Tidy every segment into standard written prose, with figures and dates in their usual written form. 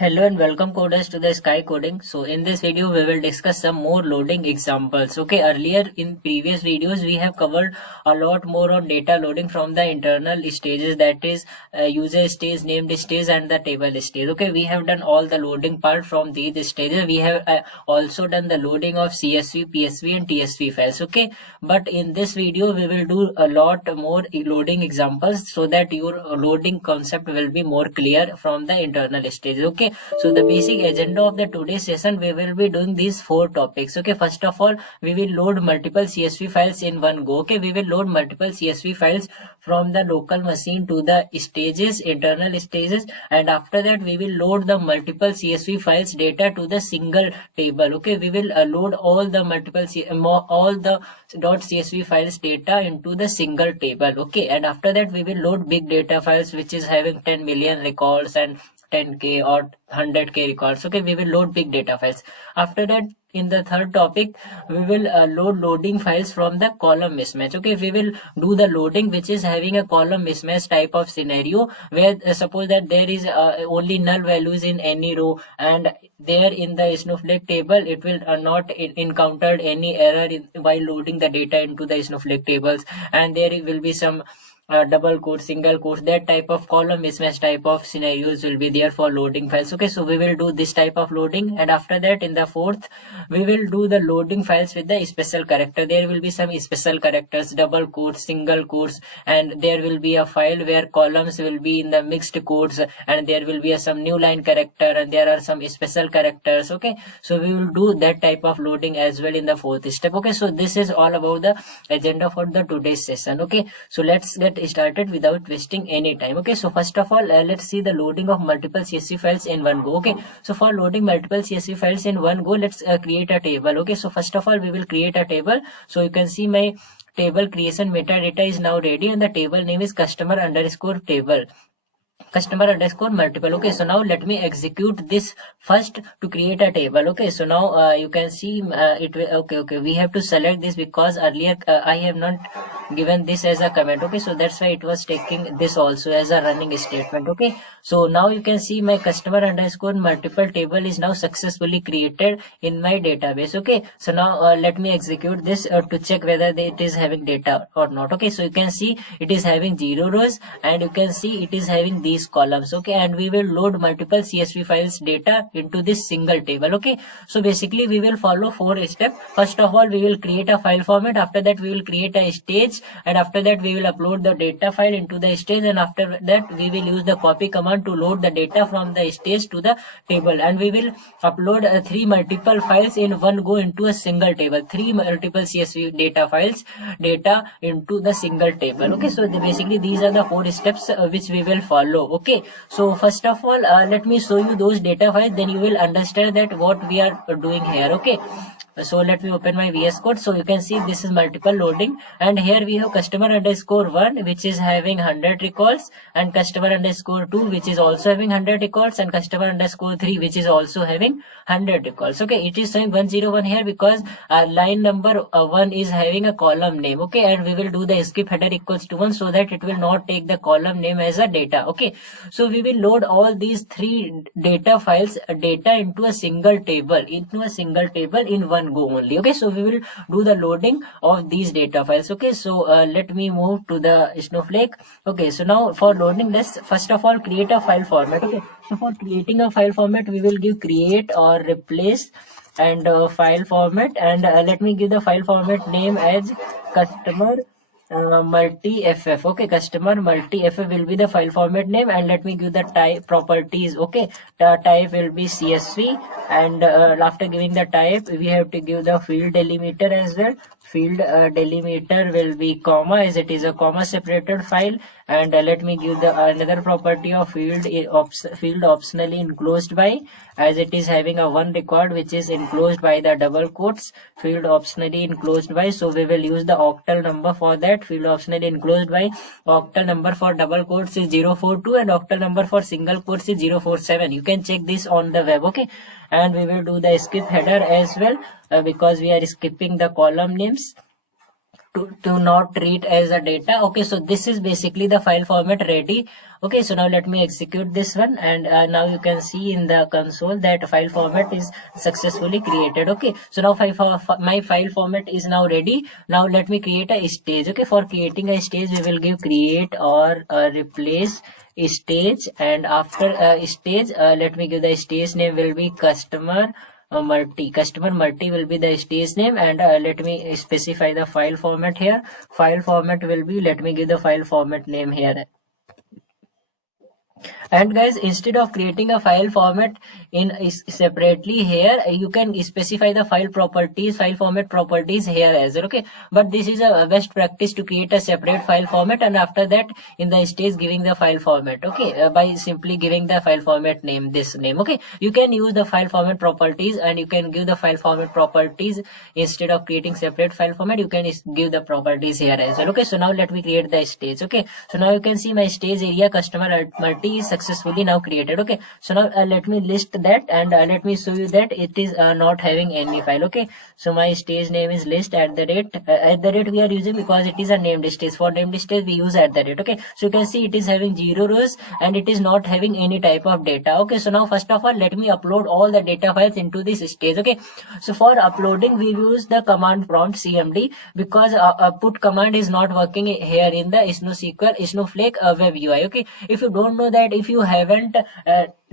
Hello and welcome coders to the Sky Coding. So in this video we will discuss some more loading examples. Okay, earlier in previous videos we have covered a lot more on data loading from the internal stages, that is user stage, named stage and the table stage. Okay, we have done all the loading part from these stages. We have also done the loading of CSV, PSV and TSV files. Okay, but in this video we will do a lot more loading examples so that your loading concept will be more clear from the internal stage. Okay, so the basic agenda of the today's session, we will be doing these four topics. Okay, first of all we will load multiple CSV files in one go. Okay, we will load multiple CSV files from the local machine to the stages, internal stages, and after that we will load the multiple CSV files data to the single table. Okay, we will load all the all the .csv files data into the single table. Okay, and after that we will load big data files which is having 10 million records and 10k or 100k records. Okay, we will load big data files. After that, in the third topic we will load loading files from the column mismatch. Okay, we will do the loading which is having a column mismatch type of scenario, where suppose that there is only null values in any row, and there in the Snowflake table it will not encountered any error while loading the data into the Snowflake tables, and there will be some double quotes, single quotes, that type of column mismatch type of scenarios will be there for loading files. Okay, so we will do this type of loading, and after that in the fourth we will do the loading files with the special character. There will be some special characters, double quotes, single quotes, and there will be a file where columns will be in the mixed quotes, and there will be some new line character, and there are some special characters. Okay, so we will do that type of loading as well in the fourth step. Okay, so this is all about the agenda for the today's session. Okay, so let's get started without wasting any time. Okay, so first of all let's see the loading of multiple CSV files in one go. Okay, so for loading multiple CSV files in one go, let's create a table. Okay, so first of all we will create a table. So you can see my table creation metadata is now ready, and the table name is customer underscore table, customer underscore multiple. Okay, so now let me execute this first to create a table. Okay, so now you can see it will, okay, we have to select this because earlier I have not given this as a comment. Okay, so that's why it was taking this also as a running statement. Okay, so now you can see my customer underscore multiple table is now successfully created in my database. Okay, so now let me execute this to check whether it is having data or not. Okay, so you can see it is having 0 rows, and you can see it is having these columns. Okay, and we will load multiple CSV files data into this single table. Okay, so basically we will follow 4 steps. First of all we will create a file format, after that we will create a stage, and after that we will upload the data file into the stage, and after that we will use the copy command to load the data from the stage to the table, and we will upload 3 multiple files in one go into a single table, 3 multiple CSV data files data into the single table. Okay, so basically these are the 4 steps which we will follow. Okay, so first of all let me show you those data files, then you will understand that what we are doing here. Okay, so let me open my VS Code. So you can see this is multiple loading, and here we have customer underscore 1 which is having 100 records, and customer underscore 2 which is also having 100 records, and customer underscore 3 which is also having 100 records. Okay, it is showing 101 here because line number 1 is having a column name. Okay, and we will do the skip header equals to 1 so that it will not take the column name as a data. Okay, so we will load all these 3 data files data into a single table in one go only. Okay, so we will do the loading of these data files. Okay, so let me move to the Snowflake. Okay, so now for loading, let's first of all create a file format. Okay, so for creating a file format we will give create or replace and file format, and let me give the file format name as customer multi ff. Okay, customer multi ff will be the file format name, and let me give the type properties. Okay, the type will be CSV, and after giving the type we have to give the field delimiter as well. Field delimiter will be comma, as it is a comma separated file, and let me give the another property of field optionally enclosed by, as it is having a 1 record which is enclosed by the double quotes, field optionally enclosed by, so we will use the octal number for that. Field optionally enclosed by, octal number for double quotes is 042 and octal number for single quotes is 047. You can check this on the web. Okay, and we will do the skip header as well because we are skipping the column names. to not treat as a data. Okay, so this is basically the file format ready. Okay, so now let me execute this one, and now you can see in the console that file format is successfully created. Okay, so now my file format is now ready. Now let me create a stage. Okay, for creating a stage we will give create or replace stage, and after stage let me give the stage name will be customer multi will be the stage name, and let me specify the file format here. File format will be, let me give the file format name here. And guys, instead of creating a file format in separately here, you can specify the file format properties here as well. Okay, but this is a best practice to create a separate file format, and after that in the stage giving the file format. Okay, by simply giving the file format name, this name. Okay, you can use the file format properties, and you can give the file format properties instead of creating separate file format. You can give the properties here as well. Okay, so now let me create the stage. Okay, so now you can see my stage area customer multi is successfully now created. Okay, so now let me list that, and let me show you that it is not having any file. Okay, so my stage name is list at the rate we are using because it is a named stage. For named stage we use at the rate. Okay, so you can see it is having 0 rows and it is not having any type of data. Okay, so now first of all let me upload all the data files into this stage. Okay, so for uploading we use the command prompt cmd, because put command is not working here in the Snowflake web UI. Okay, if you don't know that, if you haven't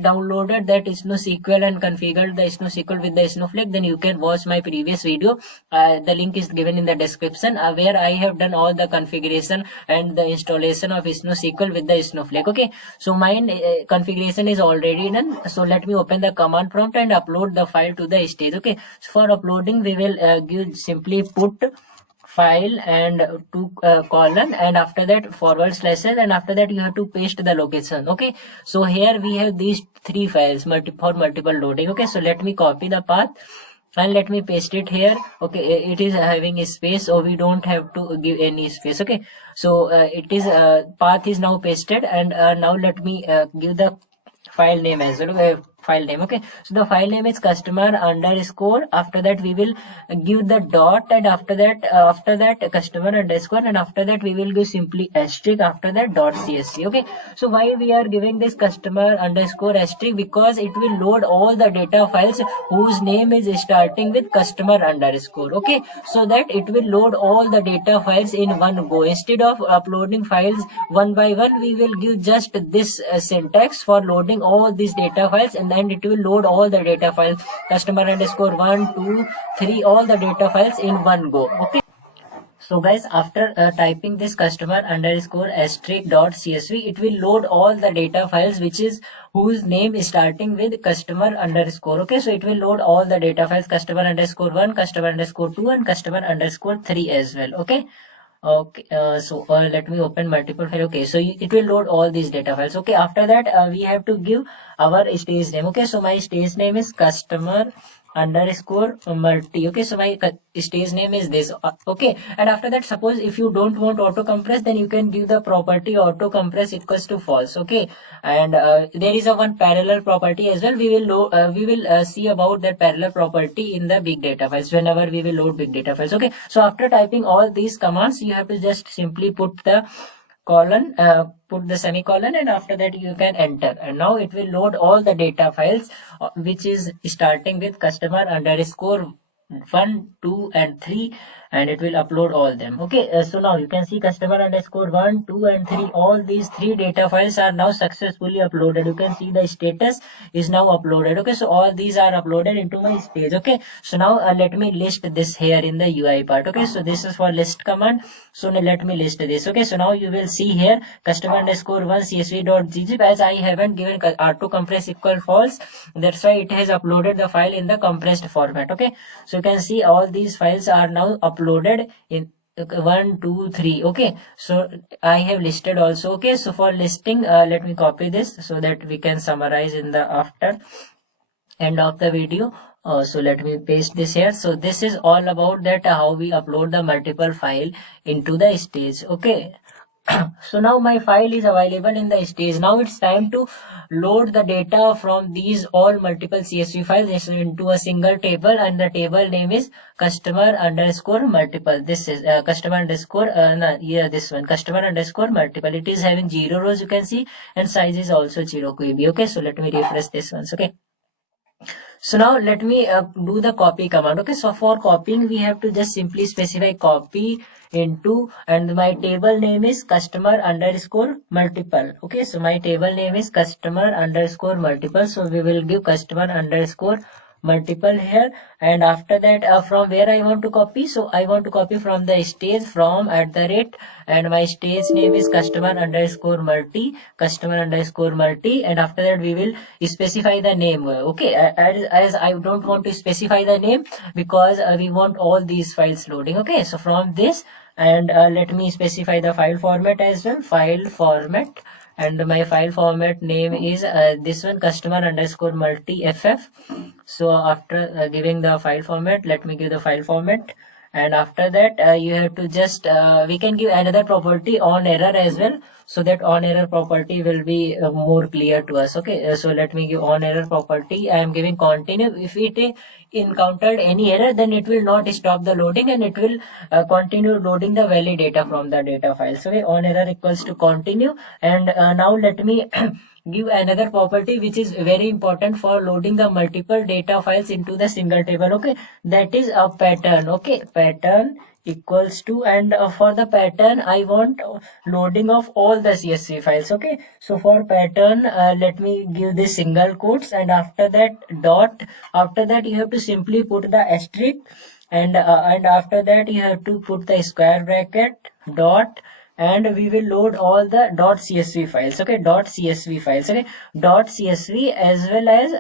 downloaded that SnowSQL and configured the SnowSQL with the Snowflake, then you can watch my previous video. The link is given in the description, where I have done all the configuration and the installation of SnowSQL with the Snowflake. Okay, so mine configuration is already done. So let me open the command prompt and upload the file to the stage. Okay, so for uploading we will give simply put file and two colon, and after that forward slashes, and after that you have to paste the location. Okay, so here we have these 3 files for multiple loading. Okay, so let me copy the path and let me paste it here. Okay, it is having a space, so we don't have to give any space. Okay, so it is path is now pasted, and now let me give the file name as well. File name. Okay, so the file name is customer underscore, after that we will give the dot, and after that customer underscore, and after that we will give simply asterisk, after that dot csv. Okay, so why we are giving this customer underscore asterisk? Because it will load all the data files whose name is starting with customer underscore. Okay, so that it will load all the data files in one go. Instead of uploading files one by one, we will give just this syntax for loading all these data files, and then it will load all the data files customer underscore 1 2 3, all the data files in one go. Okay, so guys, after typing this customer underscore asterisk dot csv, it will load all the data files whose name is starting with customer underscore. Okay, so it will load all the data files customer underscore 1, customer underscore 2, and customer underscore 3 as well. Okay, so let me open multiple file. Okay, so it will load all these data files. Okay, after that we have to give our stage name. Okay, so my stage name is customer underscore multi. Okay, so my stage name is this. Okay, and after that, suppose if you don't want auto compress, then you can give the property auto compress equals to false. Okay, and there is a one parallel property as well. We will see about that parallel property in the big data files whenever we will load big data files. Okay, so after typing all these commands, you have to just simply put the colon, put the semicolon, and after that you can enter, and now it will load all the data files which is starting with customer underscore 1 2 and 3, and it will upload all them. Okay, so now you can see customer underscore 1 2 and 3, all these 3 data files are now successfully uploaded. You can see the status is now uploaded. Okay, so all these are uploaded into my stage. Okay, so now let me list this here in the UI part. Okay, so this is for list command, so now let me list this. Okay, so now you will see here customer underscore 1 csv.ggzip, as I haven't given auto compress equal false, that's why it has uploaded the file in the compressed format. Okay, so you can see all these files are now uploaded in 1 2 3. Okay, so I have listed also. Okay, so for listing let me copy this so that we can summarize in the after end of the video. So let me paste this here. So this is all about that how we upload the multiple file into the stage. Okay, So now my file is available in the stage. Now it's time to load the data from these all multiple CSV files into a single table, and the table name is customer underscore multiple. This is customer underscore this one, customer underscore multiple. It is having 0 rows, you can see, and size is also 0 KB. Okay, so let me refresh this once. Okay, so now let me do the copy command. Okay, so for copying we have to just simply specify copy into, and my table name is customer underscore multiple. Okay, so my table name is customer underscore multiple, so we will give customer underscore multiple here. And after that, from where I want to copy, so I want to copy from the stage, from @ and my stage name is customer underscore multi, and after that we will specify the name. Okay, as I don't want to specify the name because we want all these files loading. Okay, so from this, and let me specify the file format as well, file format, and my file format name is this one, customer underscore multi ff. So after giving the file format, let me give the file format, and after that you have to just we can give another property on error as well, so that on error property will be more clear to us. Okay, so let me give on error property. I am giving continue. If it encountered any error, then it will not stop the loading, and it will continue loading the valid data from the data file. So on error equals to continue. And now let me give another property which is very important for loading the multiple data files into the single table. Okay, that is a pattern. Okay, pattern equals to, and for the pattern I want loading of all the CSV files. Okay, so for pattern let me give this single quotes, and after that dot, after that you have to simply put the asterisk, and after that you have to put the square bracket dot, and we will load all the .csv files. Okay, .csv files. Okay, .csv as well as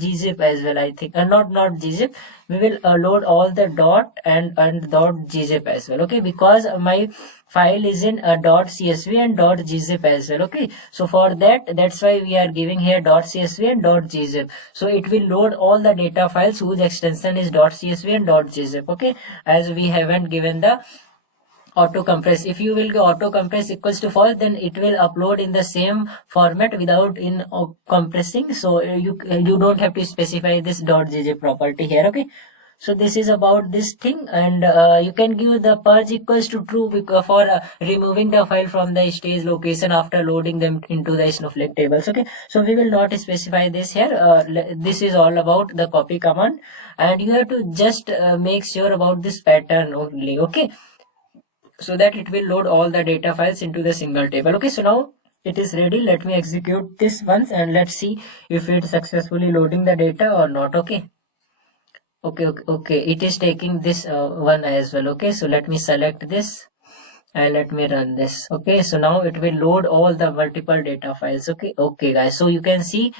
.gzip as well. I think not gzip. We will load all the dot and .gzip as well. Okay, because my file is in .csv and .gzip as well. Okay, so for that's why we are giving here .csv and .gzip. So it will load all the data files whose extension is .csv and .gzip. Okay, as we haven't given the auto compress. If you will go auto compress equals to false, then it will upload in the same format without in compressing. So you don't have to specify this .gzip property here. Okay, so this is about this thing, and you can give the purge equals to true for removing the file from the stage location after loading them into the Snowflake tables. Okay, so we will not specify this here. This is all about the copy command, and you have to just make sure about this pattern only. Okay, so that it will load all the data files into the single table. Okay, so now it is ready. Let me execute this once, and let's see if it's successfully loading the data or not. Okay, it is taking this one as well. Okay, so let me select this and let me run this. Okay, so now it will load all the multiple data files. Okay guys, so you can see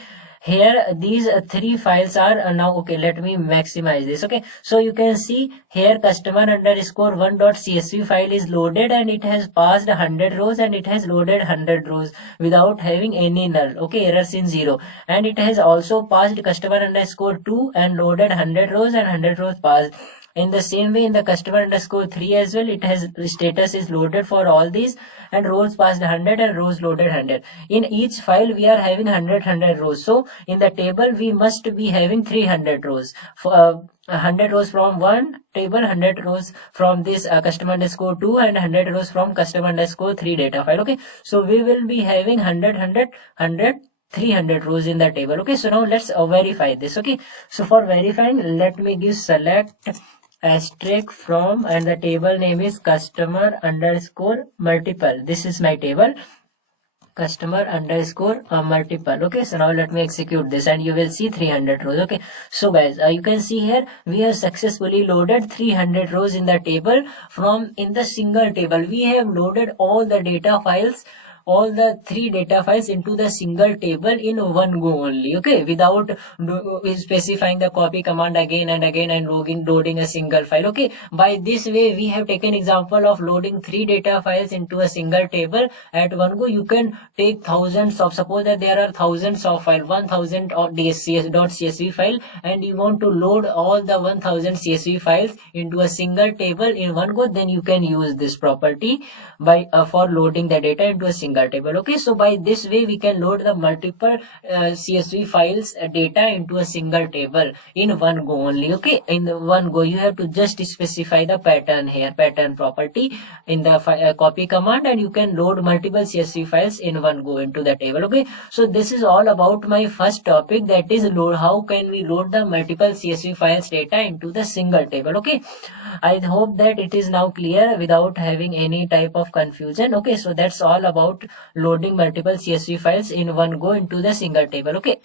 here these 3 files are now. Okay, let me maximize this. Okay, so you can see here customer underscore one.csv file is loaded, and it has passed 100 rows, and it has loaded 100 rows without having any null. Okay, errors in 0, and it has also passed customer underscore 2 and loaded 100 rows, and 100 rows passed. In the same way, in the customer underscore 3 as well, it has status is loaded for all these, and rows passed 100 and rows loaded 100. In each file we are having 100 rows. So in the table we must be having 300 rows. For 100 rows from one table, 100 rows from this customer underscore 2, and 100 rows from customer underscore 3 data file. Okay, so we will be having 300 rows in the table. Okay, so now let's verify this. Okay, so for verifying, let me give select asterisk from, and the table name is customer underscore multiple. This is my table, customer underscore multiple. Okay, so now let me execute this, and you will see 300 rows. Okay, so guys, you can see here we have successfully loaded 300 rows in the table from in the single table. We have loaded all the data files all the 3 data files into the single table in one go only, okay, without specifying the copy command again and again and loading a single file. Okay, by this way we have taken example of loading 3 data files into a single table at one go. You can take thousands of, suppose that there are thousands of file, 1000 or .csv file, and you want to load all the 1000 CSV files into a single table in one go, then you can use this property by for loading the data into a single table. Okay, so by this way we can load the multiple CSV files data into a single table in one go only. Okay, in one go you have to just specify the pattern here, pattern property in the copy command, and you can load multiple CSV files in one go into the table. Okay, so this is all about my first topic, that is how can we load the multiple CSV files data into the single table. Okay, I hope that it is now clear without having any type of confusion. Okay, so that's all about loading multiple CSV files in one go into the single table. Okay,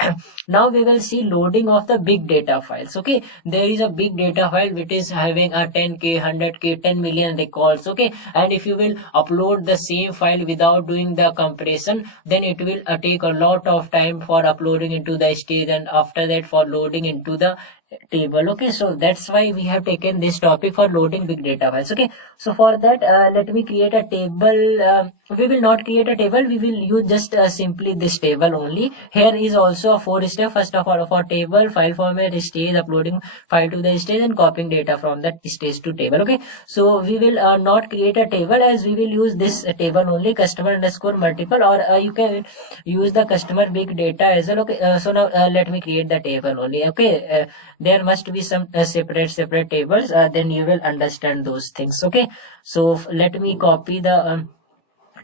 now we will see loading of the big data files. Okay, there is a big data file which is having a 10k, 100k, 10 million records. Okay, and if you will upload the same file without doing the compression, then it will take a lot of time for uploading into the stage, and after that for loading into the table. Okay, so that's why we have taken this topic for loading big data files. Okay, so for that let me create a table. We will not create a table, we will use just simply this table only. Here is also a 4 step. First of all, for table, file format, stage, uploading file to the stage, and copying data from that stage to table. Okay, so we will not create a table, as we will use this table only, customer underscore multiple, or you can use the customer big data as well. Okay, so now let me create the table only. Okay, there must be some separate tables, then you will understand those things. Okay, so let me copy the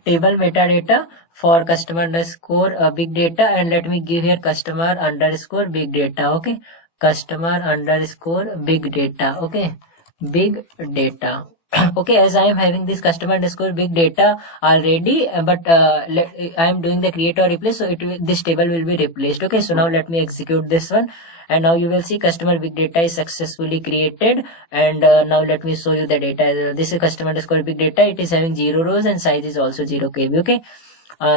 table metadata for customer underscore big data, and let me give here customer underscore big data. Okay, customer underscore big data. Okay, big data. Okay, as I am having this customer underscore big data already, but I am doing the create or replace, so this table will be replaced. Okay, so now let me execute this one, and now you will see customer big data is successfully created. And now let me show you the data. This is customer underscore big data. It is having 0 rows and size is also 0 KB. Okay,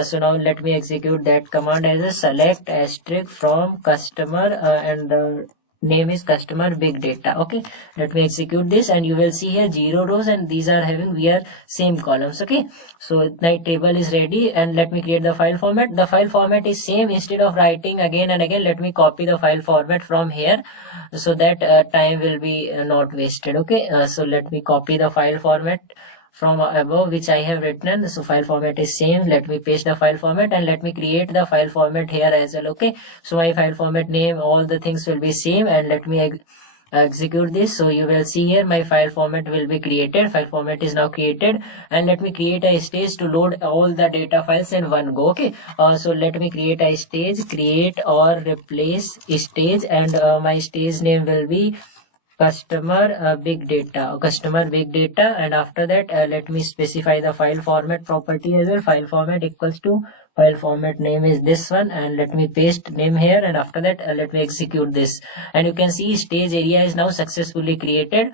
so now let me execute that command as a select asterisk from customer and the name is customer big data. Okay, let me execute this, and you will see here 0 rows, and these are having same columns. Okay, so my table is ready, and let me create the file format. The file format is same. Instead of writing again and again, let me copy the file format from here, so that time will be not wasted. Okay, so let me copy the file format from above which I have written. So file format is same. Let me paste the file format, and let me create the file format here as well. Okay, so my file format name, all the things will be same, and let me execute this. So you will see here my file format will be created. File format is now created, and let me create a stage to load all the data files in one go. Okay, so let me create a stage, create or replace stage, and my stage name will be customer big data, and after that let me specify the file format property as well. File format equals to file format name is this one, and let me paste name here, and after that let me execute this, and you can see stage area is now successfully created.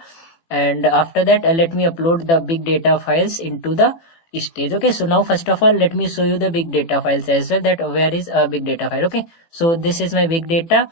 And after that let me upload the big data files into the stage. Okay, so now first of all let me show you the big data files as well, that where is a big data file. Okay, so this is my big data.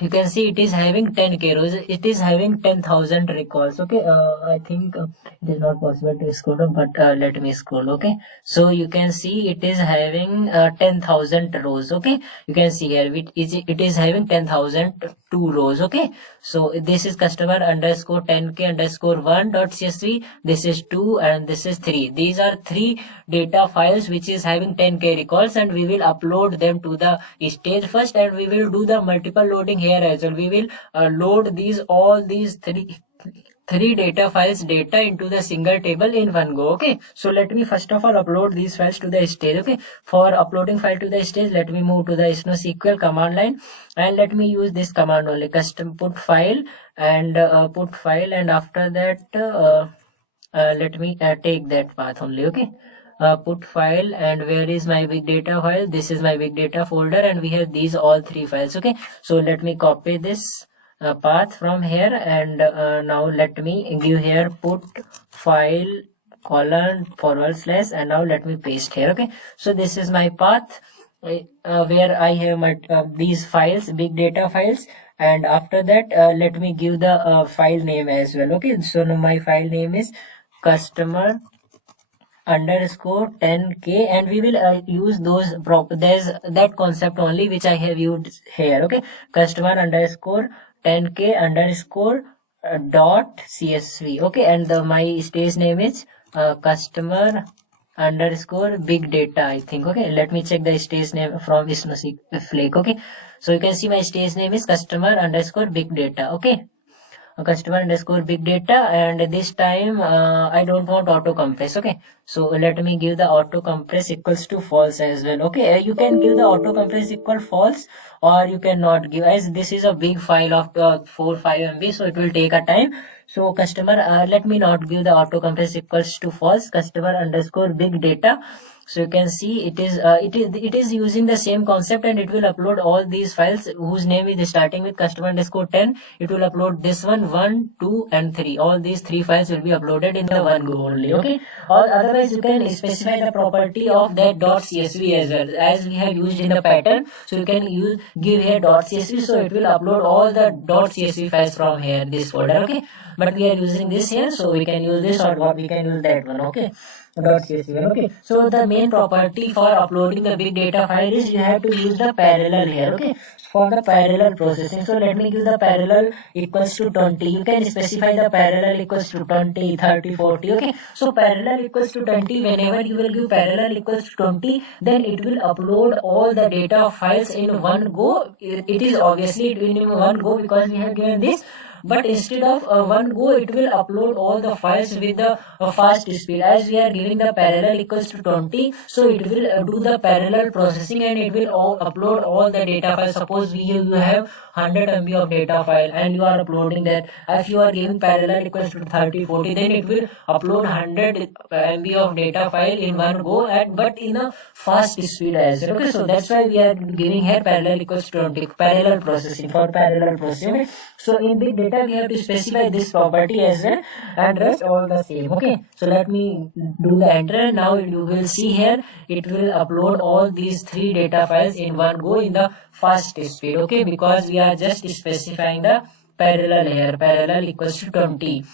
You can see it is having 10k rows, it is having 10,000 records. Okay, I think it is not possible to scroll up, but let me scroll. Okay, so you can see it is having 10,000 rows. Okay, you can see here it is having 10,002 rows. Okay, so this is customer underscore 10k underscore 1.csv, this is 2, and this is 3. These are 3 data files which is having 10k records, and we will upload them to the stage first, and we will do the multiple loading here as well. We will load all these three data files data into the single table in one go. Okay, so let me first of all upload these files to the stage. Okay, for uploading file to the stage, let me move to the SQL command line, and let me use this command only, custom put file, and put file, and after that let me take that path only. Okay, put file, and where is my big data file? This is my big data folder, and we have these all 3 files. Okay, so let me copy this path from here, and now let me give here put file colon // and now let me paste here. Okay, so this is my path where I have my these files, big data files, and after that let me give the file name as well. Okay, so now my file name is customer underscore 10k, and we will use those there's that concept only which I have used here. Okay, customer underscore 10k underscore dot csv. Okay, and my stage name is customer underscore big data, I think. Okay, let me check the stage name from Snowflake. Okay, so you can see my stage name is customer underscore big data. Okay, customer underscore big data, and this time I don't want auto compress. Okay, so let me give the auto compress equals to false as well. Okay, you can give the auto compress equal false, or you cannot give, as this is a big file of 4-5 MB, so it will take a time. So customer let me not give the auto compress equals to false, customer underscore big data. So you can see it is using the same concept, and it will upload all these files whose name is starting with customer underscore 10. It will upload this one, 1, 2 and 3. All these 3 files will be uploaded in the one go only. Okay, or otherwise you can specify the property of that .csv as well, as we have used in the pattern. So you can give here .csv, so it will upload all the .csv files from here, this folder. Okay, but we are using this here, so we can use this, or we can use that one. Okay, .csv. Okay, so the main property for uploading the big data file is you have to use the parallel here. Okay, for the parallel processing, so let me give the parallel equals to 20. You can specify the parallel equals to 20, 30, 40. Okay, so parallel equals to 20. Whenever you will give parallel equals to 20, then it will upload all the data files in one go. It is obviously it will in one go because we have given this, but instead of one go, it will upload all the files with the fast speed. As we are giving the parallel equals to 20, so it will do the parallel processing, and it will upload all the data files. Suppose you have 100 MB of data file and you are uploading that. If you are giving parallel equals to 30, 40, then it will upload 100 MB of data file in one go, but in a fast speed as well. Okay, so that's why we are giving here parallel equals to 20, parallel processing, for parallel processing. Okay? So in big data we have to specify this property as well, and rest all the same. Okay, so let me do the enter. Now you will see here it will upload all these 3 data files in one go in the fast speed. Okay, because we are just specifying the parallel here, parallel equals to 20.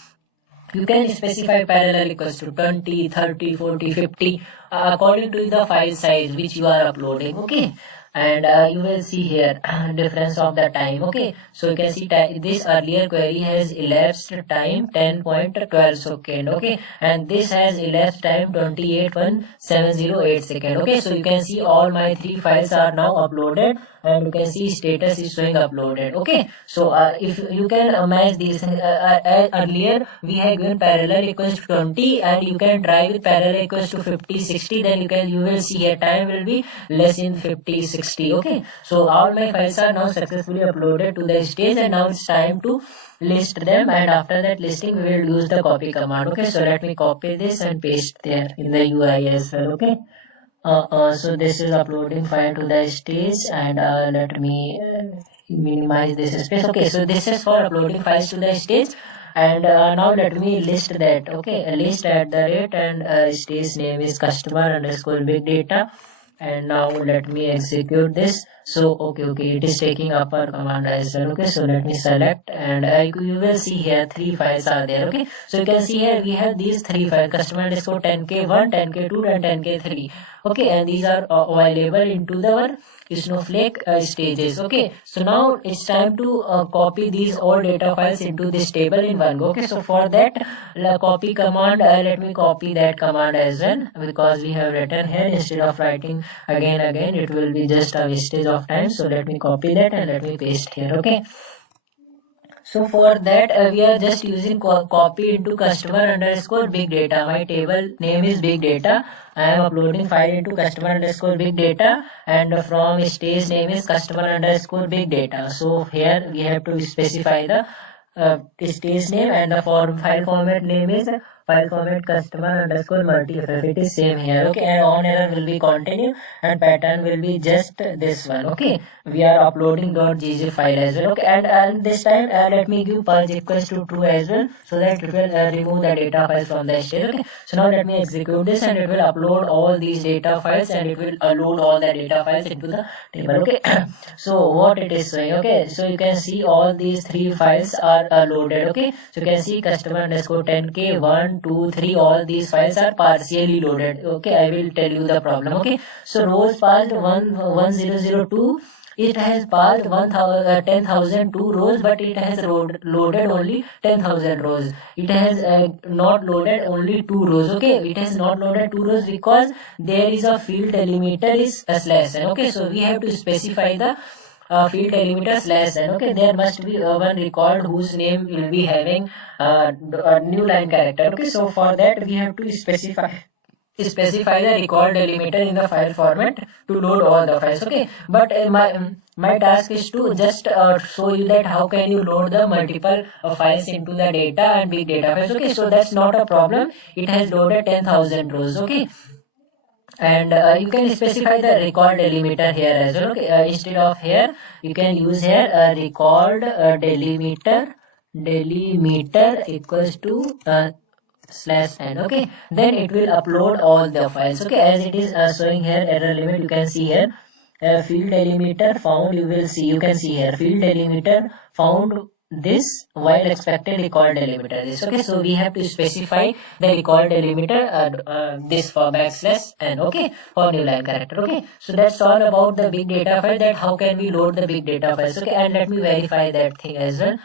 You can specify parallel equals to 20, 30, 40, 50 according to the file size which you are uploading. Okay, and you will see here difference of the time. Okay, so you can see this earlier query has elapsed time 10.12 second. Okay, and this has elapsed time 28.708 second. Okay, so you can see all my 3 files are now uploaded, and you can see status is showing uploaded. Okay, so if you can match these earlier we have given parallel equals to 20, and you can try with parallel equals to 50, 60, then you will see here time will be less in 50, 60. Okay, so all my files are now successfully uploaded to the stage, and now it's time to list them, and after that listing we will use the copy command. Okay, so let me copy this and paste there in the UI as well. Okay, so this is uploading file to the stage, and let me minimize this space. Okay, so this is for uploading files to the stage, and now let me list that. Okay, list at the rate, and stage name is customer underscore big data, and now let me execute this. So okay, it is taking upper command as well. Okay, so let me select, and you will see here 3 files are there. Okay, so you can see here we have these 3 files, customer underscore 10k1, 10k2 and 10k3. Okay, and these are available into our Snowflake stages. Okay, so now it's time to copy these all data files into this table in one go. Okay, so for that copy command, let me copy that command as well, because we have written here instead of writing again it will be just a wastage of time. So let me copy that and let me paste here. Okay, so for that we are just using copy into customer underscore big data. My table name is big data. I am uploading file into customer underscore big data, and from stage name is customer underscore big data. So here we have to specify the stage name, and the file format name is file format customer underscore multi-ff. It is same here, okay, and on error will be continue and pattern will be just this one, okay. We are uploading .gz file as well, okay, and this time let me give purge equals to true as well, so that it will remove the data files from the stage, okay. So now let me execute this and it will upload all these data files and it will load all the data files into the table, okay. So what it is showing, okay, so you can see all these three files are loaded, okay. So you can see customer underscore 10k 1 2 3, all these files are partially loaded, okay. I will tell you the problem, okay. So rows passed 1002, it has passed 10,002 rows, but it has loaded only 10,000 rows. It has not loaded only 2 rows, okay. It has not loaded 2 rows because there is a field delimiter is /n, okay. So we have to specify the field delimiter /n, okay. There must be one record whose name will be having a new line character, okay. So for that we have to specify the record delimiter in the file format to load all the files, okay. But my task is to just show you that how can you load the multiple files into the data and big data files, okay. So that's not a problem. It has loaded 10,000 rows, okay. And you can specify the record delimiter here as well, okay. Instead of here you can use here record delimiter equals to /n, okay. Then it will upload all the files, okay. As it is showing here error limit, you can see here field delimiter found, you can see here field delimiter found this while expected record delimiter this, okay. So we have to specify the record delimiter this for \n, okay, for new line character, okay. So that's all about the big data file, that how can we load the big data files, okay. And let me verify that thing as well.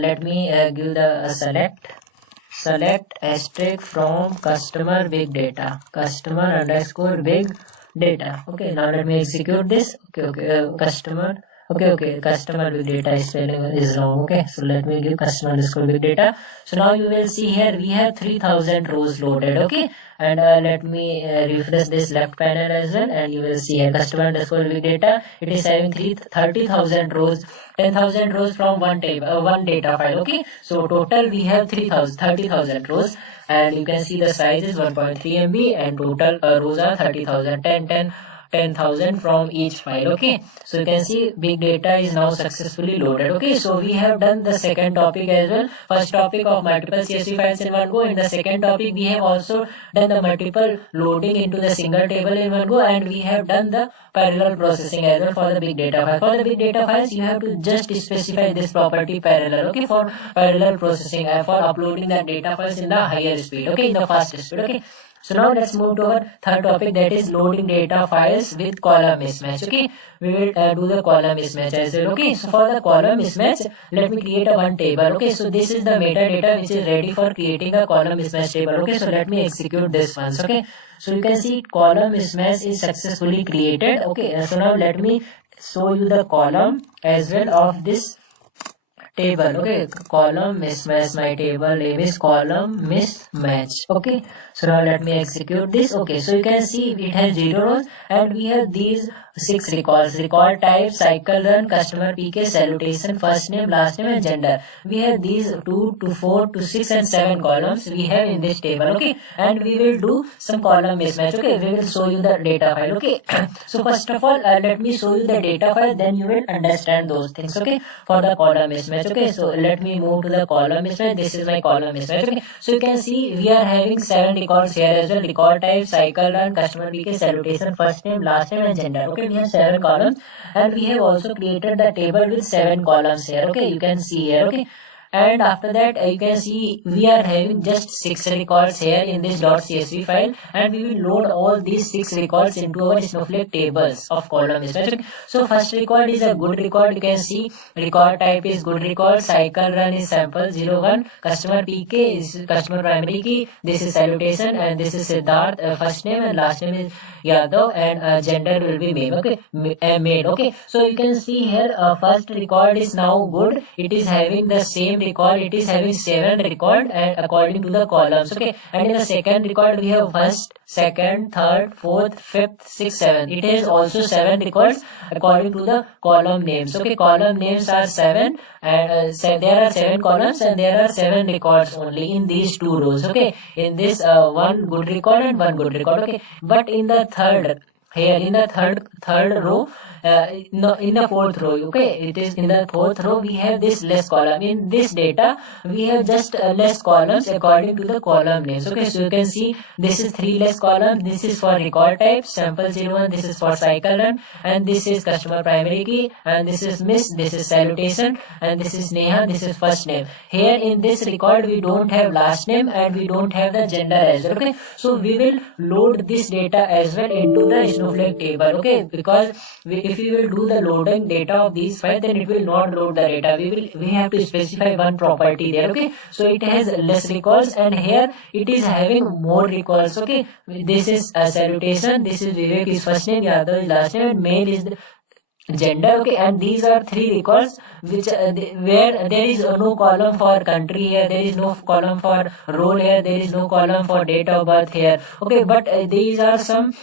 Let me give the select asterisk from customer big data, customer underscore big data, okay. Now let me execute this, okay. Customer, okay, customer big data spelling is wrong, okay. So let me give customer underscore big data. So now you will see here we have 3,000 rows loaded, okay. And let me refresh this left panel as well, and you will see here customer underscore big data, it is having 30,000 rows, 10,000 rows from one table, one data file, okay. So total we have 30,000 rows, and you can see the size is 1.3 MB and total rows are 30,000, 10,000 from each file, okay. So you can see big data is now successfully loaded, okay. So we have done the second topic as well. First topic of multiple CSV files in one go. In the second topic we have also done the multiple loading into the single table in one go, and we have done the parallel processing as well for the big data file. For the big data files you have to just specify this property parallel, okay, for parallel processing for uploading the data files in the higher speed, okay, in the faster speed, okay. So now let's move to our third topic, that is loading data files with column mismatch, okay. We will do the column mismatch as well, okay. So for the column mismatch, let me create a one table, okay. So this is the metadata which is ready for creating a column mismatch table, okay. So let me execute this once, okay. So you can see column mismatch is successfully created, okay. So now let me show you the column as well of this table, okay. Column mismatch, my table name is column mismatch, okay. So now let me execute this, okay. So you can see it has 0 rows and we have these 6 records: record type, cycle run, customer PK, salutation, first name, last name and gender. We have these 2 to 4 to 6 and 7 columns we have in this table, okay. And we will do some column mismatch, okay. We will show you the data file, okay. So first of all let me show you the data file, then you will understand those things, okay, for the column mismatch, okay. So let me move to the column mismatch. This is my column mismatch, okay. So you can see we are having 7 records here as well: record type, cycle run, customer PK, salutation, first name, last name and gender, okay. We have 7 columns and we have also created the table with 7 columns here, okay. You can see here, okay. And after that you can see we are having just 6 records here in this .csv file, and we will load all these 6 records into our Snowflake tables of column mismatch. So first record is a good record, you can see record type is good record, cycle run is sample 01, customer PK is customer primary key, this is salutation and this is Siddharth, first name and last name is Yadav, and gender will be male, okay, made, okay. So you can see here first record is now good, it is having the same record, it is having 7 record and according to the columns. Okay, and in the second record we have first, second, third, fourth, fifth, sixth, seventh. It has also 7 records according to the column names. Okay, column names are 7 and there are 7 columns and there are 7 records only in these 2 rows. Okay, in this one good record and one good record. Okay, but in the third, here in the third row, no, in the fourth row, okay, it is in the fourth row we have this less column. In this data we have just less columns according to the column names. Okay, so you can see this is 3 less columns. This is for record type sample 01, this is for cycle run, and this is customer primary key, and this is miss, this is salutation, and this is Neha, this is first name. Here in this record we don't have last name and we don't have the gender as well. Okay, so we will load this data as well into the Snowflake table. Okay, because if we will do the loading data of these five, then it will not load the data. We have to specify one property there. Okay, so it has less records and here it is having more records. Okay, this is a salutation, this is Vivek is first name, Yadav is last name, and male is the gender. Okay, and these are 3 records which where there is no column for country here, there is no column for role here, there is no column for date of birth here. Okay, but these are some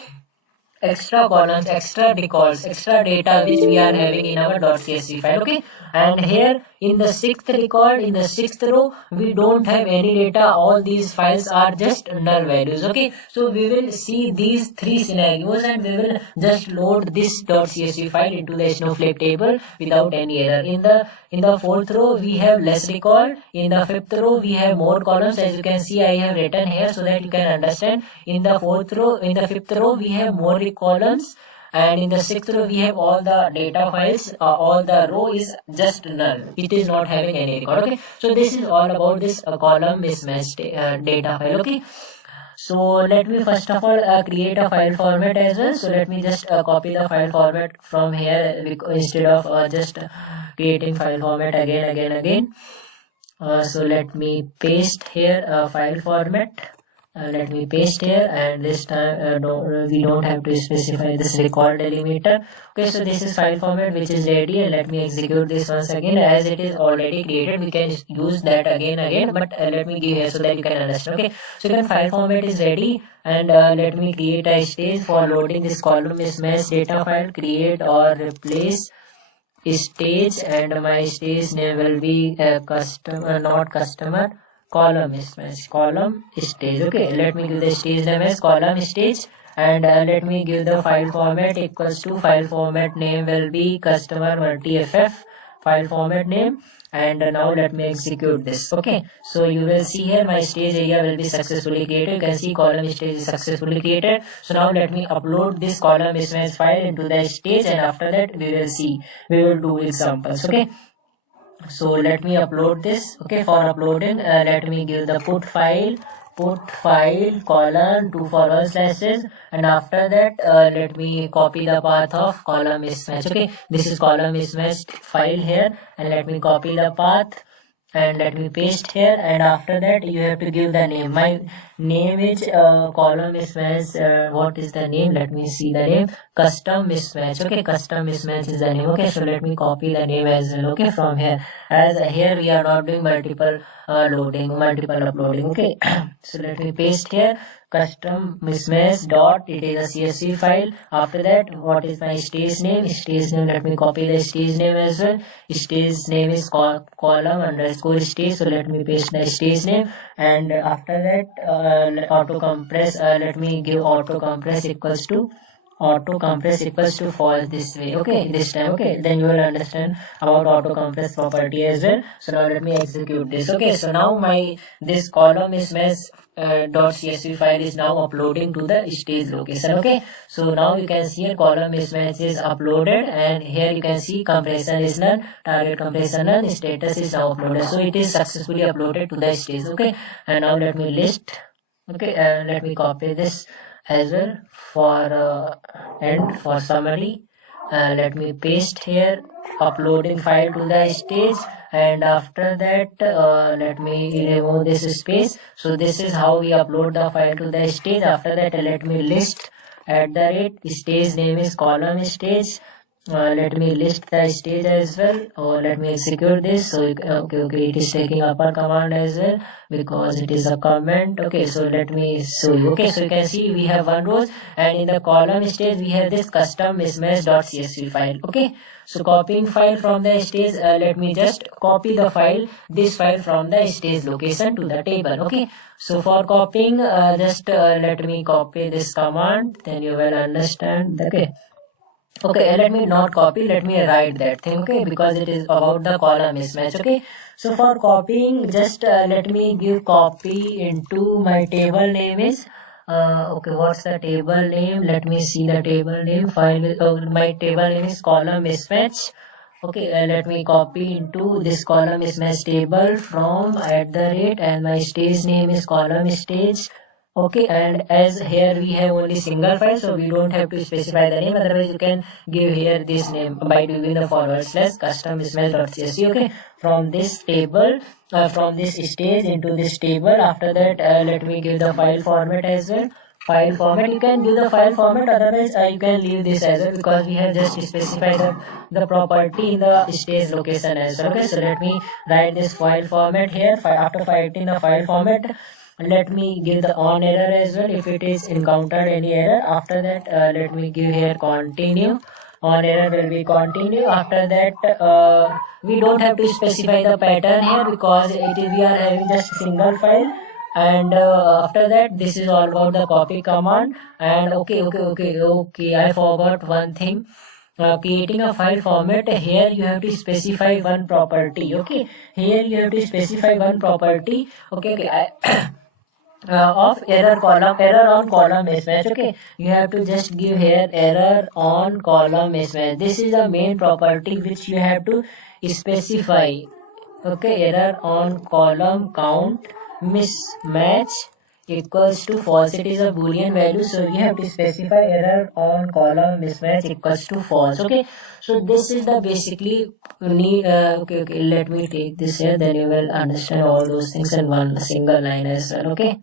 extra columns, extra records, extra data which we are having in our .csv file. Okay, and here in the 6th record, in the 6th row, we don't have any data. All these files are just null values. Okay, so we will see these 3 scenarios and we will just load this .csv file into the Snowflake table without any error. In the 4th row we have less record. In the 5th row we have more columns. As you can see, I have written here so that you can understand. In the 4th row, in the 5th row we have more columns, and in the 6th row we have all the data files. All the row is just null, it is not having any record. Okay, so this is all about this column mismatch data file. Okay, so let me first of all create a file format as well. So let me just copy the file format from here instead of just creating file format again. So let me paste here file format. Let me paste here, and this time we don't have to specify this record delimiter. Okay, so this is file format which is ready, and let me execute this once again. As it is already created, we can use that again, but let me give here so that you can understand. Okay, so then file format is ready, and let me create a stage for loading this column mismatch data file. Create or replace stage, and my stage name will be customer, not customer, column mismatch, column stage. Okay, let me give the stage name as column stage, and let me give the file format equals to file format name will be customer multi-ff file format name, and now let me execute this. Okay, so you will see here my stage area will be successfully created. You can see column stage is successfully created. So now let me upload this column mismatch file into the stage, and after that we will do examples. Okay, so let me upload this. Okay, for uploading let me give the put file colon 2 forward slashes, and after that let me copy the path of column mismatch. Okay, this is column mismatch file here, and let me copy the path and let me paste here, and after that you have to give the name. My name is column mismatch. What is the name? Let me see the name, custom mismatch. Okay, custom mismatch is the name. Okay, so let me copy the name as well. Okay, from here, as here we are not doing multiple uploading. Okay, so let me paste here custom mismatch dot, it is a CSV file. After that, what is my stage name? Let me copy the stage name as well. Stage name is column underscore stage. So let me paste the stage name, and after that auto compress, let me give auto compress equals to false this way. Okay, this time. Okay, then you will understand about auto compress property as well. So now let me execute this. Okay, so now my this column mismatch .csv file is now uploading to the stage location. Okay, so now you can see a column mismatch is uploaded, and here you can see compression is none, target compression none, status is now uploaded. So it is successfully uploaded to the stage. Okay, and now let me list. Okay, let me copy this as well for end for summary. Let me paste here uploading file to the stage, and after that let me remove this space. So this is how we upload the file to the stage. After that let me list @ stage name is column stage, let me list the stage as well, or let me execute this. So okay, it is taking upper command as well because it is a comment. Okay, so let me show you. Okay, so you can see we have one rows, and in the column stage we have this custom mismatch.csv file. Okay, so copying file from the stage, let me just copy the file, this file from the stage location to the table. Okay, so for copying, just let me copy this command, then you will understand. Okay, let me not copy, let me write that thing. Okay, because it is about the column mismatch. Okay, so for copying, just let me give copy into my table name is okay, what's the table name? Let me see the table name. My table name is column mismatch. Okay, let me copy into this column mismatch table from @ and my stage name is column stage. Okay, and as here we have only single file, so we don't have to specify the name. Otherwise you can give here this name by doing the / custom mismatch.csv. Okay, from this table, from this stage into this table. After that, let me give the file format as well. File format, you can give the file format, otherwise you can leave this as well, because we have just specified the property in the stage location as well. Okay, so let me write this file format here. After writing the file format, let me give the on error as well if it is encountered any error. After that, let me give here continue. On error will be continue. After that, we don't have to specify the pattern here because we are having just single file. And after that, this is all about the copy command. And okay, I forgot one thing. Creating a file format, here you have to specify one property. Okay, here you have to specify one property. Okay, of error on column mismatch. Okay, you have to just give here error on column mismatch. This is the main property which you have to specify. Okay, error on column count mismatch equals to false. It is a boolean value, so you have to specify error on column mismatch equals to false. Okay, so this is the basically need. Okay, let me take this here, then you will understand all those things in one single line as well. Okay,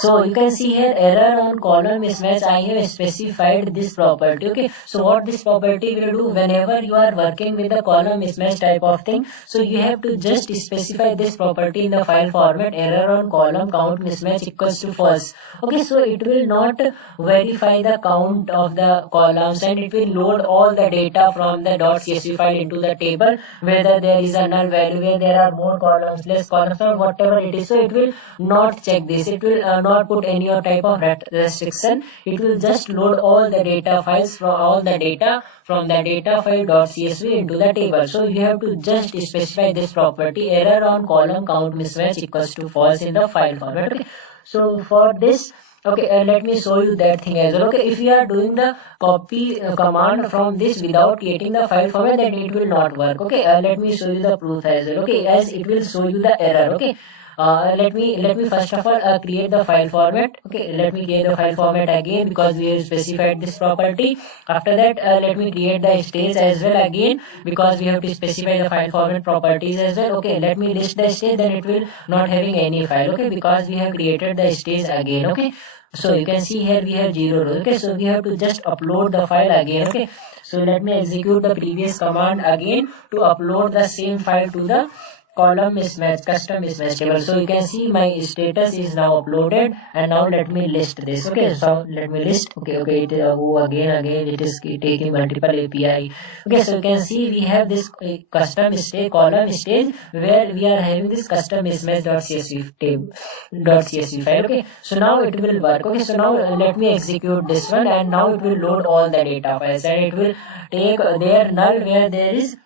so you can see here error on column mismatch. I have specified this property. Okay, so what this property will do, whenever you are working with the column mismatch type of thing, so you have to just specify this property in the file format, error on column count mismatch equals to false. Okay, so it will not verify the count of the columns, and it will load all the data from the .csv file into the table, whether there is a null value, where there are more columns, less columns, or whatever it is. So it will not check this. It will not put any type of restriction. It will just load all the data files from all the data from the data file .csv into the table. So you have to just specify this property, error on column count mismatch equals to false, in the file format. Okay, so for this, okay, let me show you that thing as well. Okay, if you are doing the copy command from this without creating the file format, then it will not work. Okay, let me show you the proof as well. Okay, as it will show you the error. Okay, let me first of all create the file format. Okay, let me create the file format again because we have specified this property. After that, let me create the stage as well again because we have to specify the file format properties as well. Okay, let me list the stage, then it will not having any file. Okay, because we have created the stage again. Okay, so you can see here we have 0 rows. Okay, so we have to just upload the file again. Okay, so let me execute the previous command again to upload the same file to the column mismatch custom mismatch table. So you can see my status is now uploaded, and now let me list this. Okay, so let me list. Okay, it is again it is taking multiple API. Okay, so you can see we have this custom stage column stage where we are having this custom mismatch.csv table .csv file. Okay, so now it will work. Okay, so now let me execute this one, and now it will load all the data files, and it will take their null where there is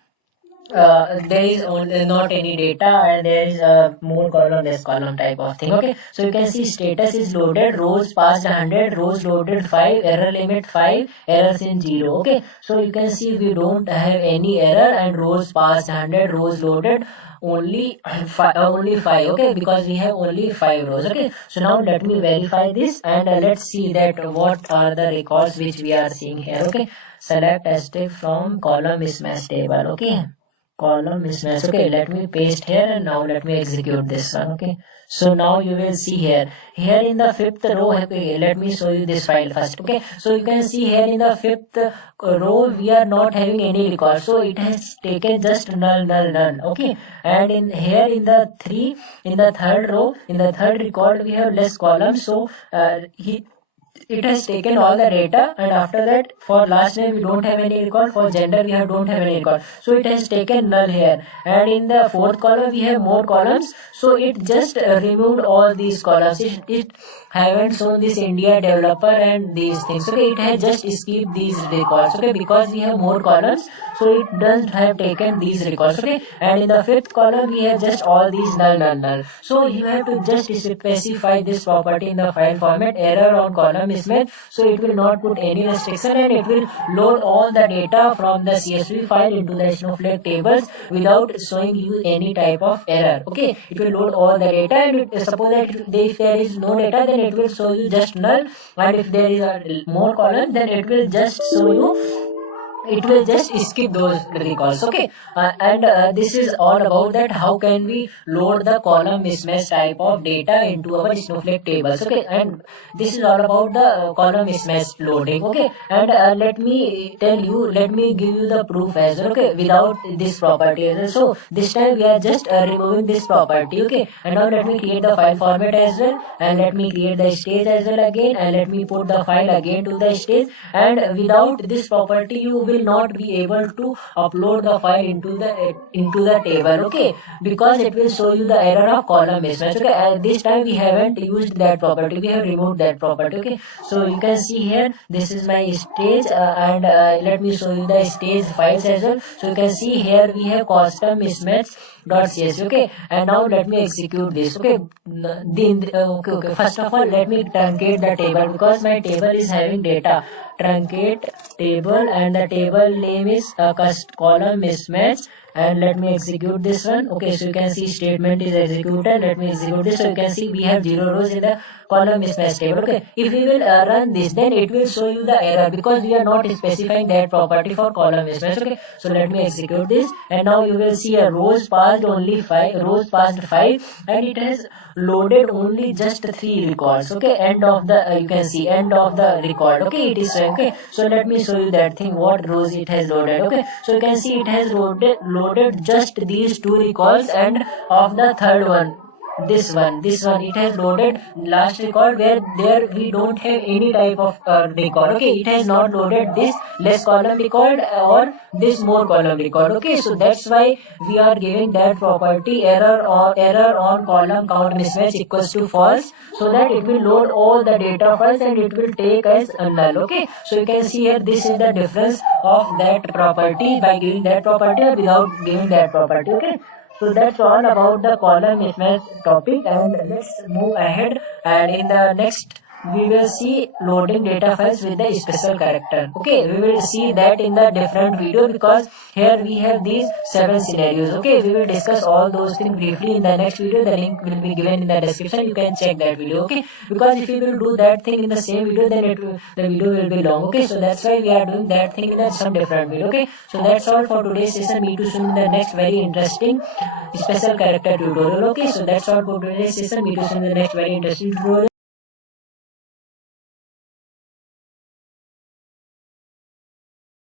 only not any data, and there is a more column less column type of thing. Okay, so you can see status is loaded, rows passed 100, rows loaded 5, error limit 5, errors in 0. Okay, so you can see we don't have any error, and rows passed 100, rows loaded only 5. Okay, because we have only 5 rows. Okay, so now let me verify this, and let's see that what are the records which we are seeing here. Okay, select asterisk from column mismatch table. Okay, column mismatch. Okay, let me paste here and now let me execute this one. Okay, so now you will see here in the fifth row. Okay, let me show you this file first. Okay, so you can see here in the fifth row we are not having any record, so it has taken just null. Okay, and in here in the third row, in the third record we have less columns, so it has taken all the data, and after that for last name we don't have any record, for gender we don't have any record, so it has taken null here. And in the fourth column we have more columns, so it just removed all these columns. It haven't shown this India developer and these things. Okay, it has just skipped these records. Okay, because we have more columns, so it doesn't have taken these records. Okay, and in the fifth column we have just all these null. So you have to just specify this property in the file format, error on column mismatch, so it will not put any restriction and it will load all the data from the CSV file into the Snowflake tables without showing you any type of error. Okay, it will load all the data, and suppose that if there is no data, then it will show you just null, and if there is a more column, then it will just show you, it will just skip those records. Okay, and this is all about that how can we load the column mismatch type of data into our Snowflake tables. Okay, and this is all about the column mismatch loading. Okay, and let me give you the proof as well. Okay, without this property as well. So this time we are just removing this property. Okay, and now let me create the file format as well, and let me create the stage as well again, and let me put the file again to the stage. And without this property you will not be able to upload the file into the table. Okay, because it will show you the error of column mismatch. Okay, and this time we haven't used that property, we have removed that property. Okay, so you can see here this is my stage, and let me show you the stage files as well. So you can see here we have custom mismatch.csv. okay, and now let me execute this. Okay, okay, first of all let me truncate the table because my table is having data. Truncate table, and the table name is column mismatch, and let me execute this one. Okay, so you can see statement is executed. Let me execute this. So you can see we have 0 rows in the column mismatch table. Okay, if we will run this, then it will show you the error because we are not specifying that property for column mismatch. Okay, so let me execute this, and now you will see a rows passed only 5, rows passed 5, and it has loaded only just 3 records. Okay, end of the you can see end of the record. Okay, it is okay. So let me show you that thing, what rows it has loaded. Okay, so you can see it has loaded just these 2 records, and of the third one, this one it has loaded last record where there we don't have any type of record. Okay, it has not loaded this less column record or this more column record. Okay, so that's why we are giving that property error on column count mismatch equals to false, so that it will load all the data files and it will take as a null. Okay, so you can see here this is the difference of that property by giving that property or without giving that property. Okay, so that's all about the column mismatch topic, and let's move ahead, and in the next we will see loading data files with the special character. Okay, we will see that in the different video because here we have these 7 scenarios. Okay, we will discuss all those things briefly in the next video. The link will be given in the description, you can check that video. Okay, because if you will do that thing in the same video, then the video will be long. Okay, so that's why we are doing that thing in some different video. Okay, so that's all for today's session. Meet you soon in the next very interesting special character tutorial. Okay, so that's all for today's session. Meet you soon in the next very interesting tutorial.